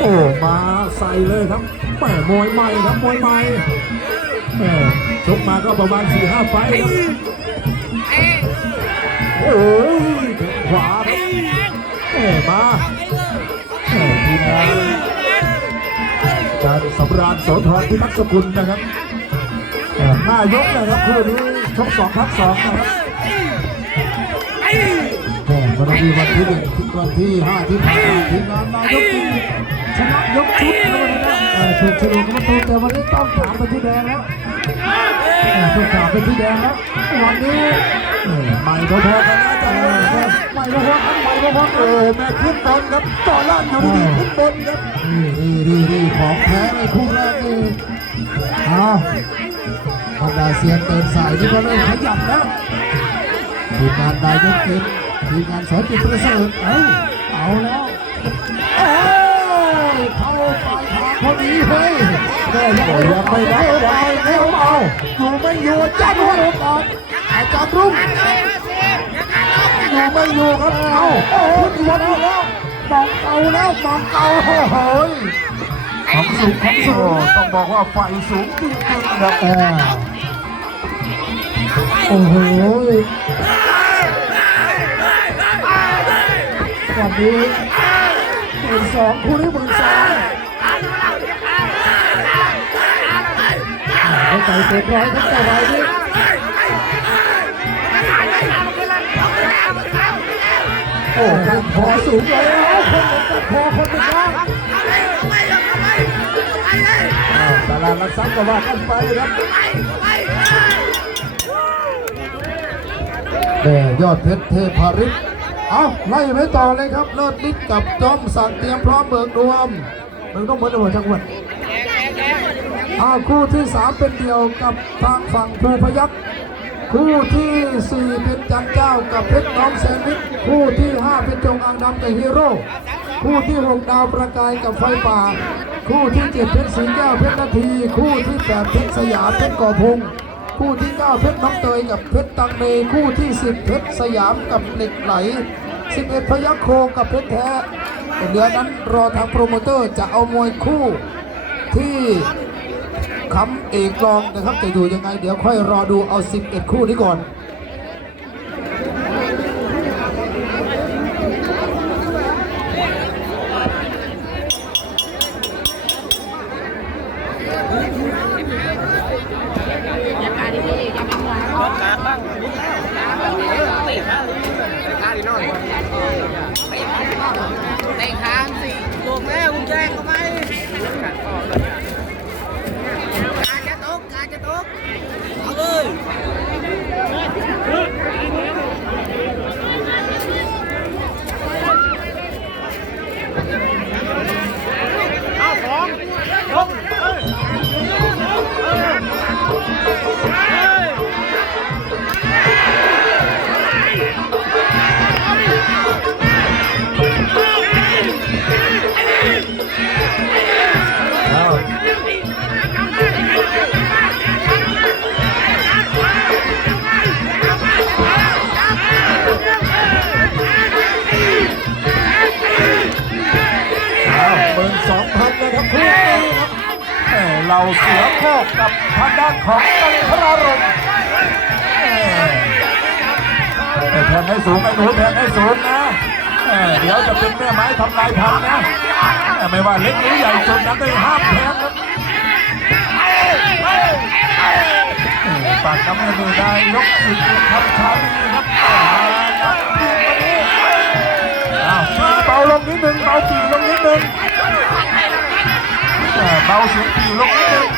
โอ้มาใส่เลยครับแหม่มวยใหม่ครับมวยใหม่แหม่ชกมาก็ประมาณ4ี่ห้าไฟครับโอ้ยขวาบแหม่มาแหม่ทีมงานการสำราญโสธรพิทักษ์สกุลนะครับแหม่ห้ายกนะครับคู่นี้ชกสองพักสองนะครับแข่งวันที่วันที่หนึ่งวันที่ห้าที่ผ่านมาทีมงานนายกตี ชนะยกชุดนะเออถูกเฉลี่ยกันมาตัวแต่วันนี้ต้องถามไปที่แดงแล้วต้องถามไปที่แดงแล้ววันนี้แหม่ใหม่พอๆกันนะจารย์เออนะไม่พอกันไม่พอกันโอ้แม่ขึ้นบนครับต่อล่างอยู่ดีขึ้นบนครับนี่นี่นี่ของแท้ในคู่แรกนี่เอาบรรดาเซียนเติมสายนี่ก็เริ่มขยับแล้วทีมงานนายกกินทีมงานสอนจิตประเสริฐเอาเอาแล้วโอ้ยเข้าปลายทาง พอดีเฮ้ยแม่ยังไม่ได้ได้ไม่เอาไม่ไม่ได้เอาอยู่ไม่อยู่จับหัวก่อนอาจารย์รุ่งอยู่ไม่อยู่ครับเอาโอ้โหวันแล้วมองเก่าแล้วมองเก่าโอ้โหของสูงของสูงต้องบอกว่าไฟสูงจริงๆครับเออโอ้โหวันนี้หมื่นสองคู่นี้หมื่นสอง เขาใส่เต็มร้อยทั้งเจ้าใบนี้โอ้กันพอสูงเลยคนหนึ่งกันพอคนหนึ่งล่างตลาดหลักทรัพย์ก็ว่ากันไปครับแม่ยอดเพชรเทพาริศเอาไล่ไปต่อเลยครับเลิศฤทธิ์กับจอมสั่งเตรียมพร้อมเบิกรวมมึงต้องเหมือนหัวจังหวัด อาคู่ที่สามเป็นเดียวกับทางฝั่งภูพยัคฆ์คู่ที่สี่เป็นจันเจ้ากับเพชรน้องแซนวิชคู่ที่ห้าเป็นจงอังดำกับฮีโร่คู่ที่หกดาวประกายกับไฟป่า คู่ที่เจ็ดเพชรสีแก้วเพชรนาที คู่ที่แปดเพชรสยามเพชรก่อพงคู่ที่9เพชรน้องเตยกับเพชรตังเมคู่ที่10เพชรสยามกับเหล็กไหล11พยัคโคกับเพชรแท้เหลือนั้นรอทางโปรโมเตอร์จะเอามวยคู่ที่ คำเอกรองนะครับจะอยู่ยังไง เดี๋ยวค่อยรอดูเอา 11 คู่นี้ก่อน อกกับทางด้านของตันพระรมแทงให้สูงไอ้หนูแทงให้สูงนะ เดี๋ยวจะเป็นแม่ไม้ทำลายพังนะ ไม่ว่าเล็กหรือใหญ่สุดนั้นได้ห้ามแทงครับปากน้ำมือได้ยกสิบทำช้าดีครับครับอ้าวเบาลงนิดนึงเบาปีลงนิดนึงเบาเสียงปีลงนิดนึง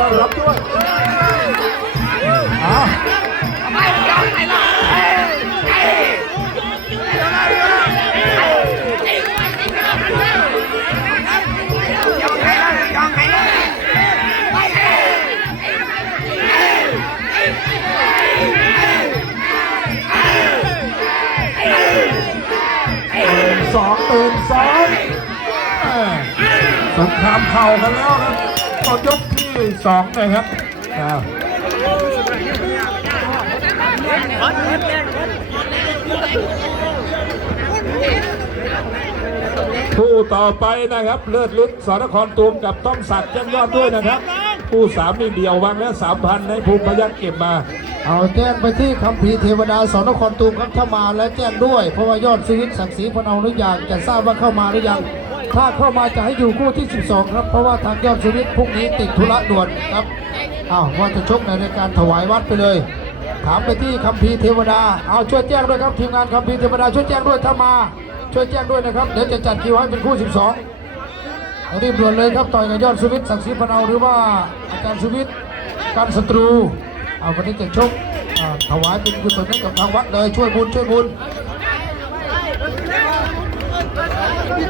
ต้อนรับด้วยอ่าไม่ยอมไหนล่ะสองตื่นสองสงครามเข่ากันแล้วครับตอนยก สองนะครับอ่าคู่ต่อไปนะครับ เลิศฤทธิ์สรครตูมกับต้อมศักดิ์แจ้งยอดด้วยนะครับคู่สามนี่เดียววางแล้วสามพันในภูมิพยัคเก็บมา เอาแจ้งไปที่คำพีเทวดาสอนครตูมครับถ้ามาแล้วแจ้งด้วย เพราะว่ายอดชีวิตศักดิ์ศรีพนเอาหรือยังจะทราบว่าเข้ามาหรือยัง ถ้าเข้ามาจะให้อยู่คู่ที่ 12 ครับ เพราะว่าทางยอดชีวิตพรุ่งนี้ติดธุระด่วนครับอ้าวว่าจะชกในรายการถวายวัดไปเลย ถามไปที่คำพีร์เทวดาเอาช่วยแจ้งด้วยครับทีมงานคำพีร์เทวดาช่วยแจ้งด้วยถ้ามา ช่วยแจ้งด้วยนะครับเดี๋ยวจะจัดคิวให้เป็นคู่ 12 รีบด่วนเลยครับต่อยกับยอดสุวิทย์ศักดิ์ศรีพนาหรือว่าอาจารย์สุวิทย์การศัตรูเอาวันนี้จะชกถวายเป็นกุศลให้กับทางวัดเลยช่วยบุญช่วยบุญ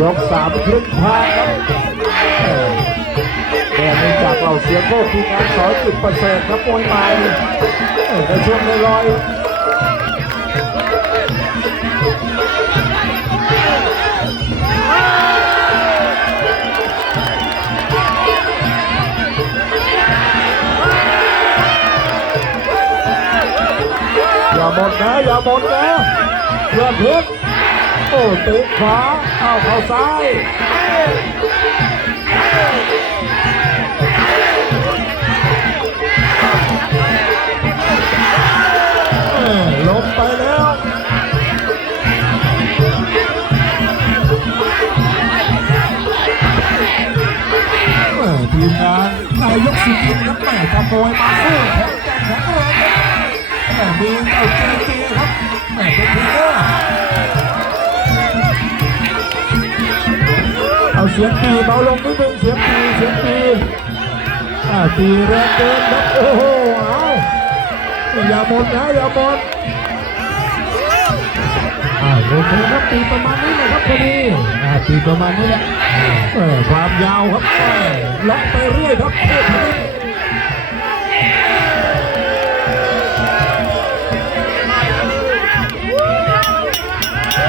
ยกสามครึ่งทางครับแต่เนื่องจากเราเสียโก้ทีมงานสอนจุดประเสริฐครับมวยใหม่ในช่วงลอยอย่าหมดนะอย่าหมดนะเพื่อนเพชร โอ้เตะขวาเอาเข้าซ้ายล้มไปแล้วทีมงานนายกสุกินครับแม่ขโมยมาสู้แข็งแกร่งแข็งแรงครับแม่มีเอาเจเจครับแม่เป็นทีเสียงปีเบาลงนิดนึงเสียงปีเสียงปีอ่าปีแรงเกินครับโอ้โหเอาอย่าหมดนะอย่าหมดอ่าโอเคครับตีประมาณนี้เลยครับพอดีอ่าตีประมาณนี้แหละเออความยาวครับแม่เลาะไปเรื่อยครับเพนิต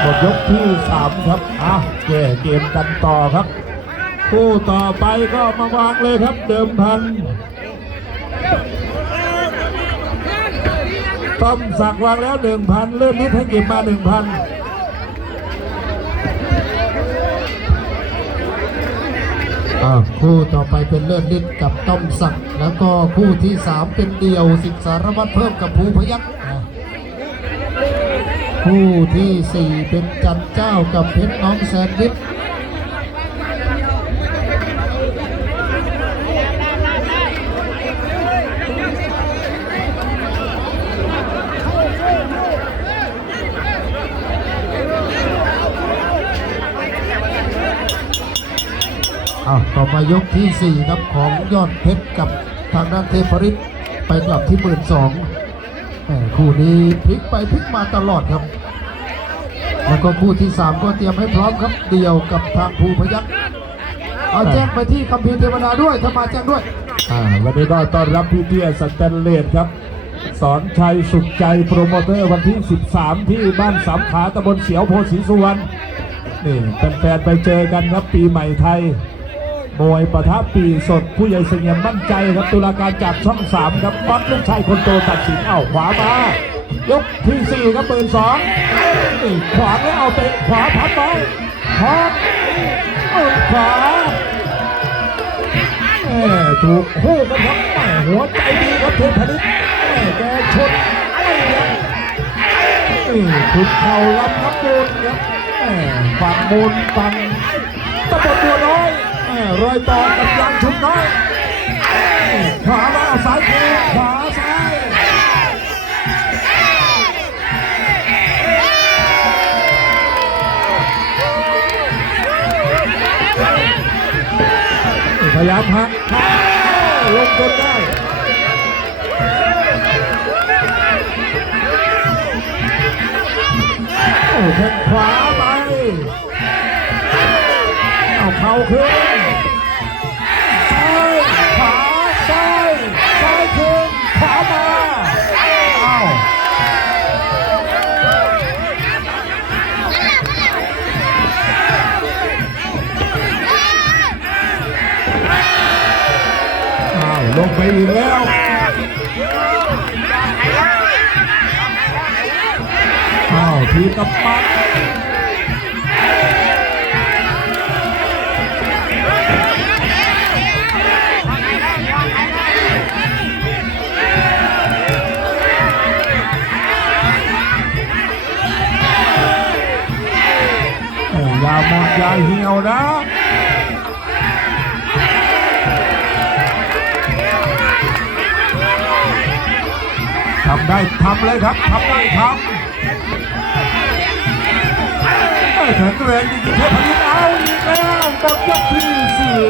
หมดยกที่สามครับ อะเกมกันต่อครับ คู่ต่อไปก็มาวางเลยครับเดิมพันต้อมสักวางแล้วหนึ่งพันเริ่มนิดให้ก็บมาหนึ่งพันคู่ต่อไปเป็นเลิศฤทธิ์กับต้อมศักแล้วก็คู่ที่สามเป็นเดียวสิทธิสารวัตรเพิ่มกับภูพยัคฆ์คู่ที่สี่เป็นจันเจ้ากับเพชรน้องแซนดิส อ้าวต่อมายกที่ 4 ครับของยอดเพชรกับทางด้านเทพฤทธิ์ไปกลับที่หมื่นสองคู่นี้พลิกไปพลิกมาตลอดครับ แล้วก็คู่ที่ 3 ก็เตรียมให้พร้อมครับเดียวกับทางภูพยัคฆ์เอาแจ้งไปที่คัมภีร์เทวดาด้วยถ้ามาแจ้งด้วยอ่าวันนี้ก็ต้อนรับพี่เตี้ยสแตนเลสครับ สอนชัยสุขใจโปรโมเตอร์วันที่ 13 ที่บ้านสามขาตำบลเสียวโพธิ์ศรีสุวรรณนี่แฟนๆไปเจอกันครับปีใหม่ไทย มวยปะทะปีสดผู้ใหญ่เสงี่ยมมั่นใจครับตุลาการจากช่อง3ครับป๊อตลูกชายคนโตตัดสินเอ้าขวามายกที่4ครับเปิดสองขวาแล้วเอาเตะขวาพัดไปพัดเอาขวาแม่ถูกคู่กันครับแม่หัวใจดีครับเทพนิษฐ์แม่แกชนไม่ยั้งนี่ขุดเข่าลำน้ำมูลครับแหมฝั่งมูลฝั่งตะบนบัวน้อย รอยต่อกับยางชุมน้อยขวามาเอาซ้ายคืนขวาซ้ายพยายามหักเข้าลงจนได้แข้งขวาไป เข่าขึ้นซ้ายขวาซ้ายซ้ายขึ้นขวามาเอาเอาลงไปอีกแล้วอ้าวทีกับปัด เหี่ยวนะทำได้ทำเลยครับทำได้ทำแข็งแรงจริงๆเทพนิตเอาอีกแล้วหมดยกที่สี่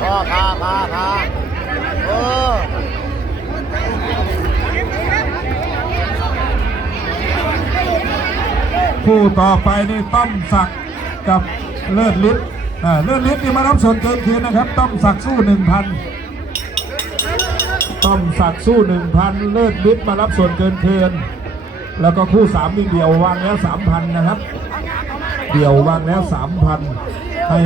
พอพาพาพาเออ คู่ต่อไปนี่ต้อมศักดิ์กับเลิศฤทธิ์อ่าเลิศฤทธิ์นี่มารับส่วนเกินคืนนะครับ ต้อมศักดิ์สู้หนึ่งพันต้อมศักดิ์สู้หนึ่งพันเลิศฤทธิ์มารับส่วนเกินคืนแล้วก็คู่สามนี่เดี่ยววางแล้วสามพันนะครับ เดี่ยววางแล้วสามพันให้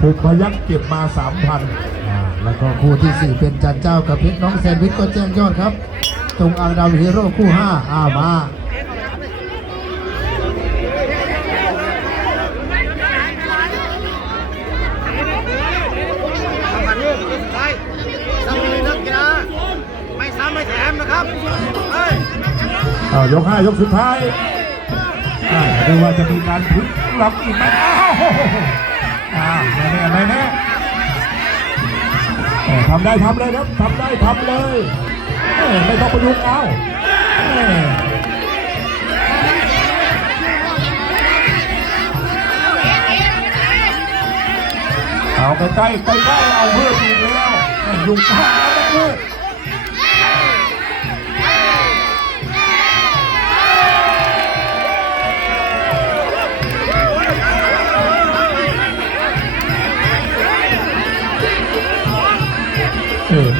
ผูกพยักเก็บมาสามพันอ่าแล้วก็คู่ที่สี่เป็นจันเจ้ากับเพชรน้องแซนวิชก็แจ้งยอดครับตรงอ่างดาวฮีโร่คู่ห้าอ่ามา อ้ายกห้ายกสุดท้ายดูว่าจะมีการพลิกล็อกอีกไหมอ้าวอ้าวไม่แน่ไม่แน่ทำได้ทำเลยครับทำได้ทำเลยไม่ต้องประยุกต์เอาเอาใกล้ใกล้ใกล้เอาเพื่อนอีกแล้วยยุงข้าวนะเพื่อ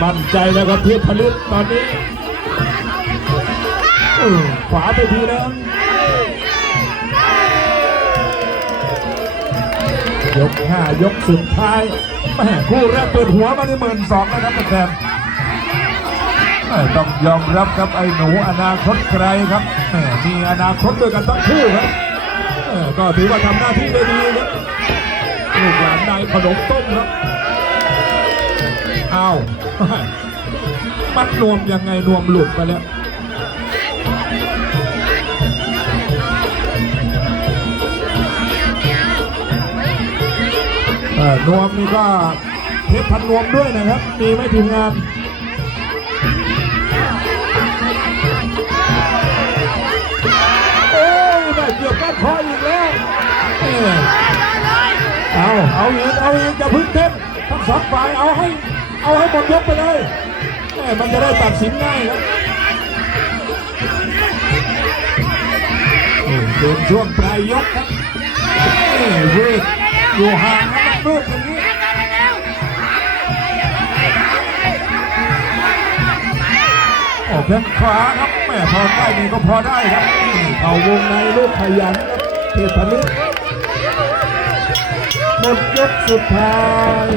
มั่นใจแล้วครับเทพผลิตตอนนี้ขวาไปทีนึงยกห้ายกสุดท้ายแม่คู่แรกเปิดหัวมาในหมื่นสองนะครับแฟนต้องยอมรับครับไอ้หนูอนาคตไกลครับแมมีอนาคตด้วยกันทั้งคู่ครับก็ถือว่าทำหน้าที่ได้ดีครับลูกหลานนายขนมต้มครับ อ้าวมันนวมยังไงนวมหลุดไปแล้วนวมนี่ก็เพชรพันนวมด้วยนะครับ มีไม่ทีมงานโอ้ยได้เกี่ยวกับคออีกแล้วเอ้ยเอาเอาอีกเอาอีกจะพึ่งเต้นทั้งสองฝ่ายเอาให้ เอาให้หมดยกไปเลยแม่มันจะได้ตัดสินง่ายครับเดินช่วงปลายยกครับเวทอยู่ห่างครับลูกอย่งนี้ออกแข้งขวาครับแม่พอได้นี่ก็พอได้ครับเอาวงในลูกขยันครับเทพนิษหมดยกสุดท้าย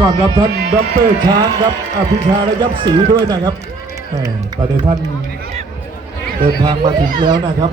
ต้อนรับท่านดรช้างครับอภิชาและยับศรีด้วยนะครับแตอนนี้ท่านเดินทางมาถึงแล้วนะครับ